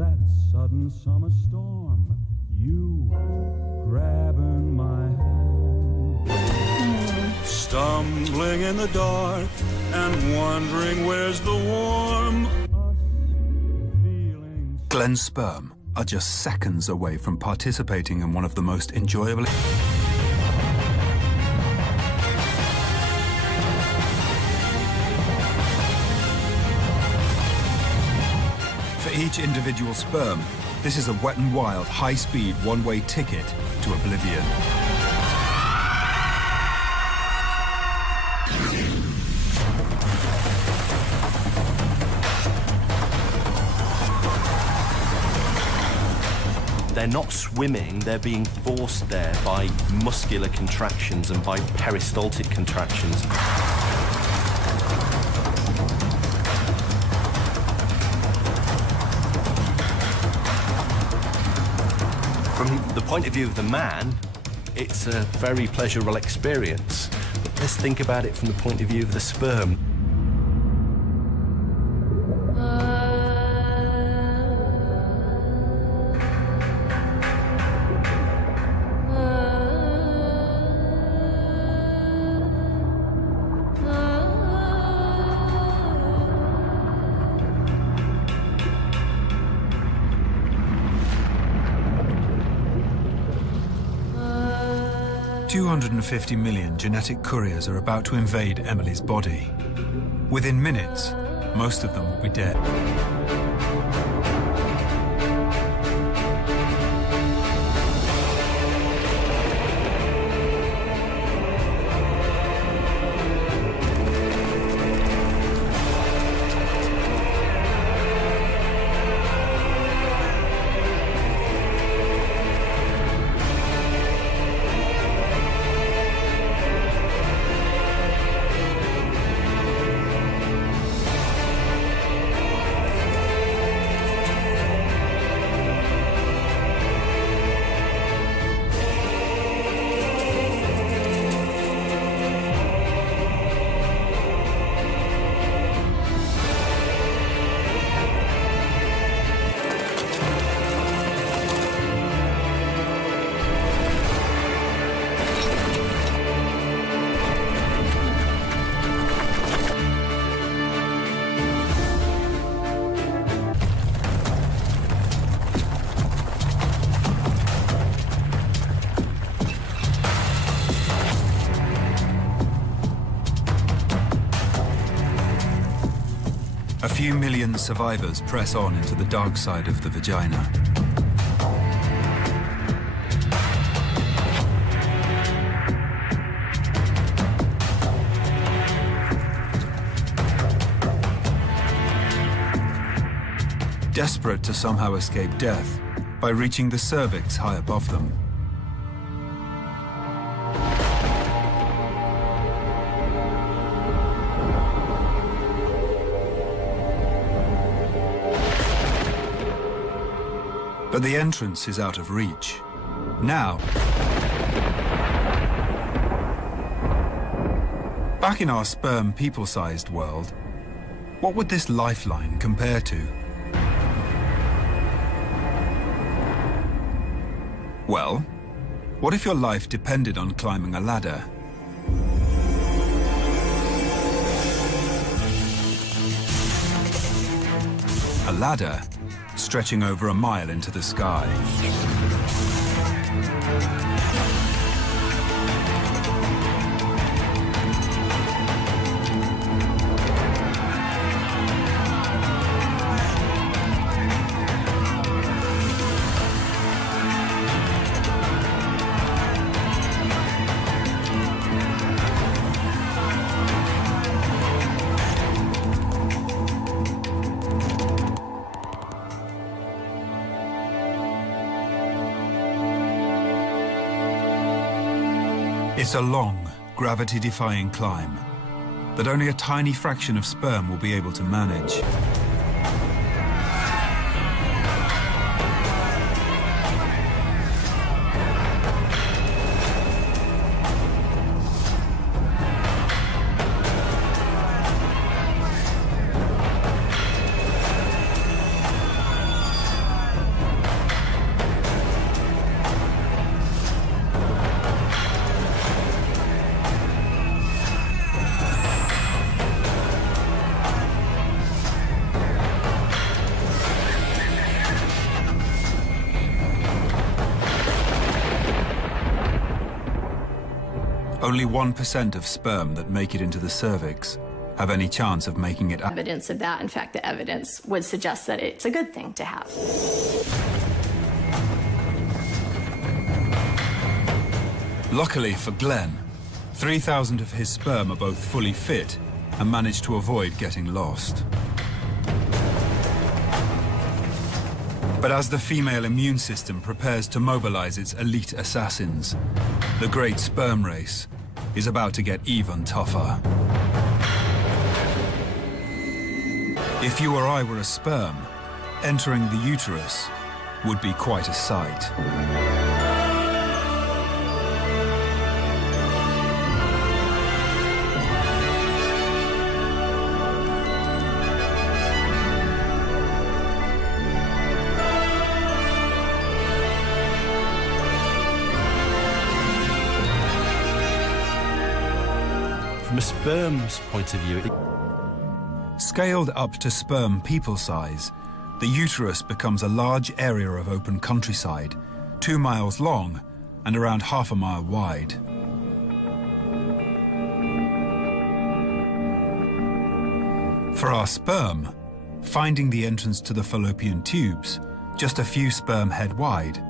that sudden summer storm, you grabbing my hand, stumbling in the dark and wondering where's the warm. Glenn's sperm are just seconds away from participating in one of the most enjoyable... For each individual sperm, this is a wet and wild, high-speed, one-way ticket to oblivion. They're not swimming, they're being forced there by muscular contractions and by peristaltic contractions. From the point of view of the man, it's a very pleasurable experience. But let's think about it from the point of view of the sperm. $250 million genetic couriers are about to invade Emily's body. Within minutes, most of them will be dead. A few million survivors press on into the dark side of the vagina. Desperate to somehow escape death by reaching the cervix high above them. But the entrance is out of reach. Now, back in our sperm people-sized world, what would this lifeline compare to? Well, what if your life depended on climbing a ladder? A ladder stretching over a mile into the sky. It's a long, gravity-defying climb that only a tiny fraction of sperm will be able to manage. Only 1% of sperm that make it into the cervix have any chance of making it out. Evidence of that. In fact, the evidence would suggest that it's a good thing to have. Luckily for Glenn, 3,000 of his sperm are both fully fit and manage to avoid getting lost. But as the female immune system prepares to mobilize its elite assassins, the great sperm race is about to get even tougher. If you or I were a sperm, entering the uterus would be quite a sight. From a sperm's point of view, Scaled up to sperm people size, the uterus becomes a large area of open countryside, 2 miles long and around half a mile wide. For our sperm, finding the entrance to the fallopian tubes, just a few sperm head wide,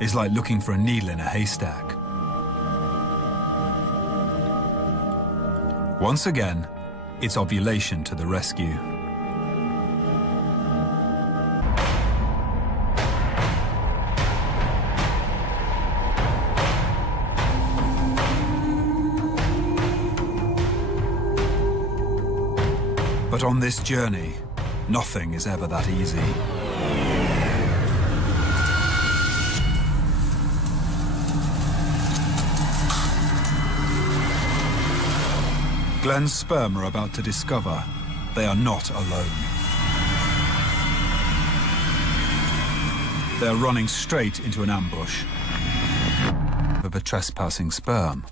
is like looking for a needle in a haystack. Once again, it's ovulation to the rescue. But on this journey, nothing is ever that easy. Glenn's sperm are about to discover they are not alone. They are running straight into an ambush of a trespassing sperm.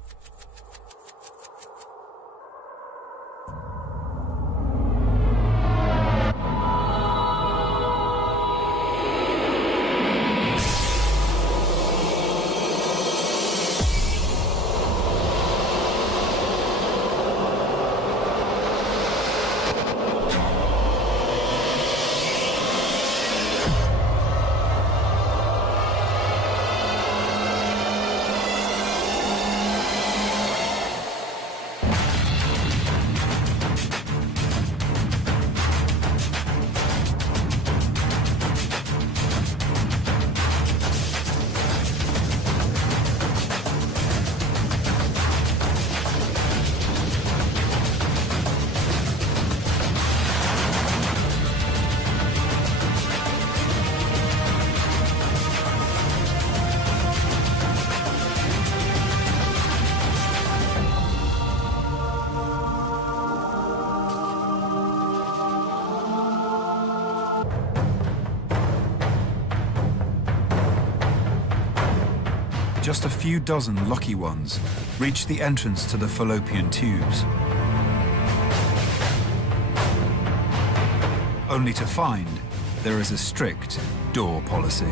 Just a few dozen lucky ones reach the entrance to the fallopian tubes, only to find there is a strict door policy.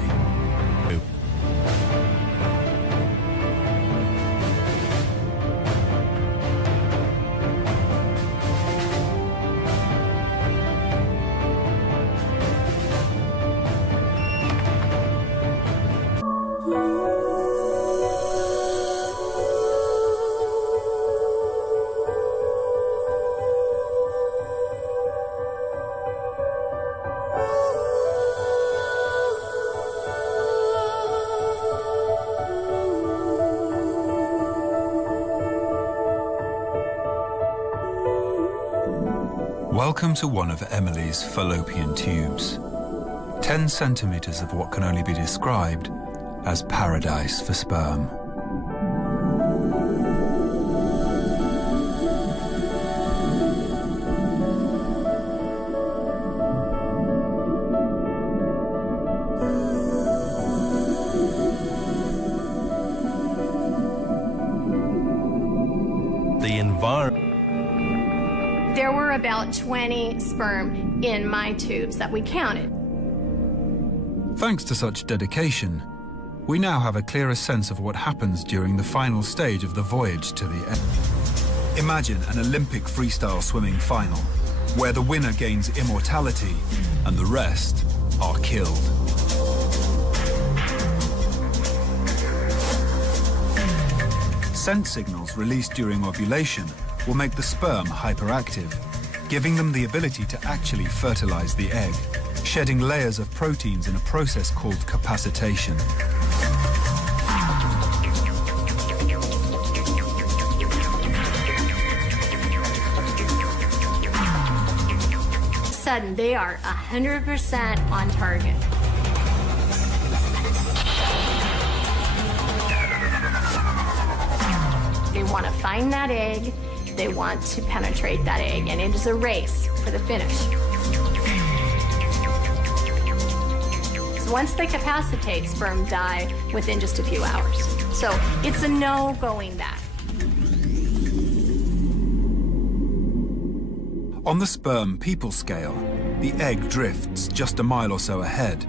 Welcome to one of Emily's fallopian tubes. 10 centimeters of what can only be described as paradise for sperm. the environment. There were about 20 sperm in my tubes that we counted. Thanks to such dedication, we now have a clearer sense of what happens during the final stage of the voyage to the end. Imagine an Olympic freestyle swimming final, where the winner gains immortality and the rest are killed. Scent signals released during ovulation will make the sperm hyperactive, giving them the ability to actually fertilize the egg, shedding layers of proteins in a process called capacitation. Sudden, they are 100% on target. They want to find that egg, they want to penetrate that egg, and it is a race for the finish. So once they capacitate, sperm die within just a few hours. So it's a no going back. On the sperm-people scale, the egg drifts just a mile or so ahead.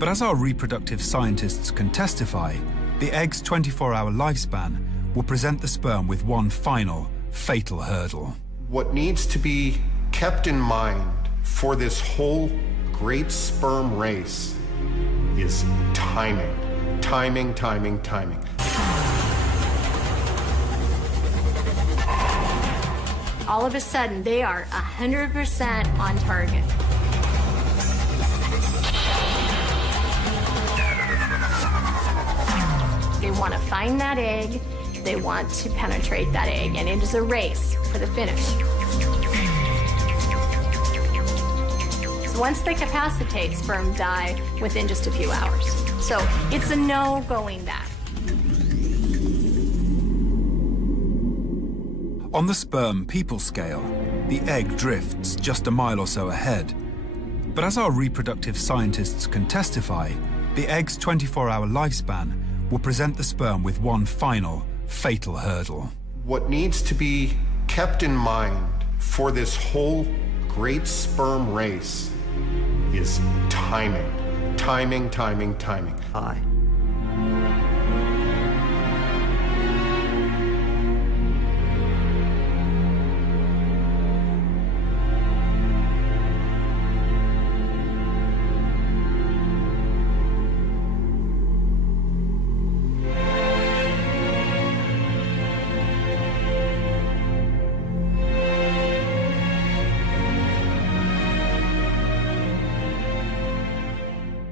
But as our reproductive scientists can testify, the egg's 24-hour lifespan will present the sperm with one final, fatal hurdle. What needs to be kept in mind for this whole great sperm race is timing. Timing, timing, timing. All of a sudden, they are 100% on target. They want to find that egg, they want to penetrate that egg, and it is a race for the finish. So once they capacitate, sperm die within just a few hours. So it's a no going back. On the sperm-people scale, the egg drifts just a mile or so ahead. But as our reproductive scientists can testify, the egg's 24-hour lifespan will present the sperm with one final, fatal hurdle. What needs to be kept in mind for this whole great sperm race is timing. Timing, timing, timing. Aye.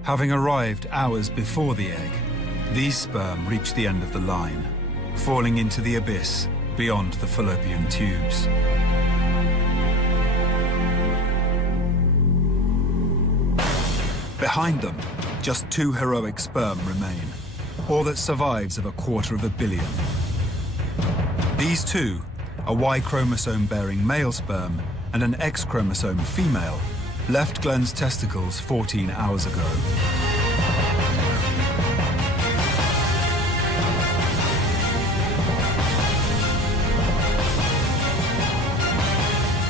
Having arrived hours before the egg, these sperm reach the end of the line, falling into the abyss beyond the fallopian tubes. Behind them, just 2 heroic sperm remain, all that survives of a 250 million. These two, a Y chromosome-bearing male sperm and an X chromosome female, left Glenn's testicles 14 hours ago.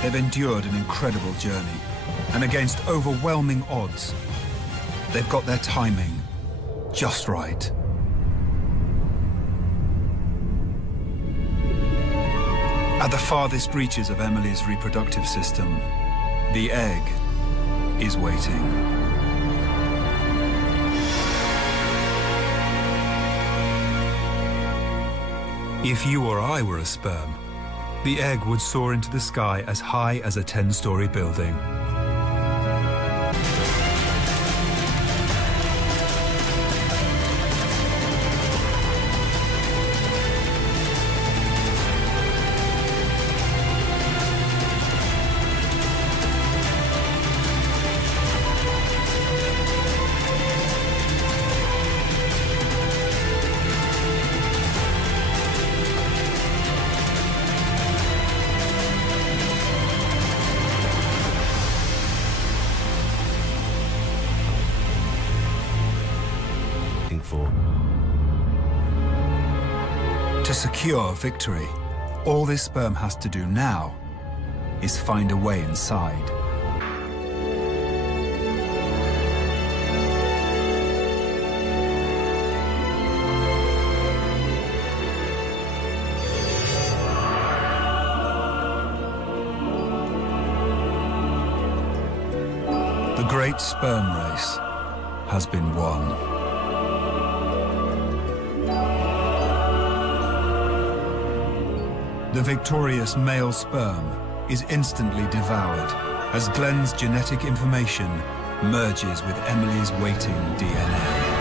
They've endured an incredible journey, and against overwhelming odds, they've got their timing just right. At the farthest reaches of Emily's reproductive system, the egg is waiting. If you or I were a sperm, the egg would soar into the sky as high as a 10-story building. To secure victory, all this sperm has to do now is find a way inside. great sperm race has been won. The victorious male sperm is instantly devoured as Glenn's genetic information merges with Emily's waiting DNA.